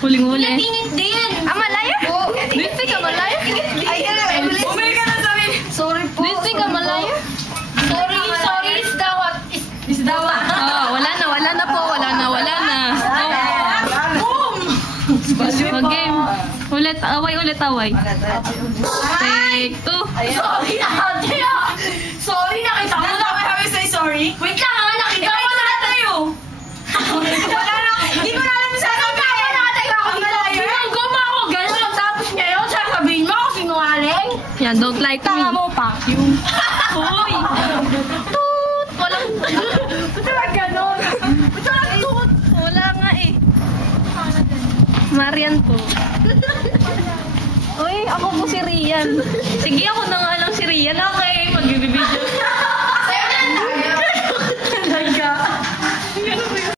Huling-huli. Tingit din. Ah, malaya? Lindsay ka malaya? Bumili ka na sabi. Sorry po. Lindsay ka malaya? Sorry, isdawat. Isdawat. Wala na po. Wala na. Boom! Mag-game. Away. Take 2. Sorry na, ate. Sorry, nakita mo na. Kami say sorry. Wait lang, nakita mo na tayo. Wala na. Hindi ko na alam sa sabi. Nakatayo ako malayo. Guma ako gano'n. Tapos ngayon, sasabihin mo ako sinungaling. Yan, don't like me. Tama mo, fuck you. Uy! Toot! Walang... Ba't naman gano'n? Ba't naman toot? Wala nga eh. Marian po. Uy, ako po si Rian. Sige, ako na nga lang si Rian. Okay, magbibideo.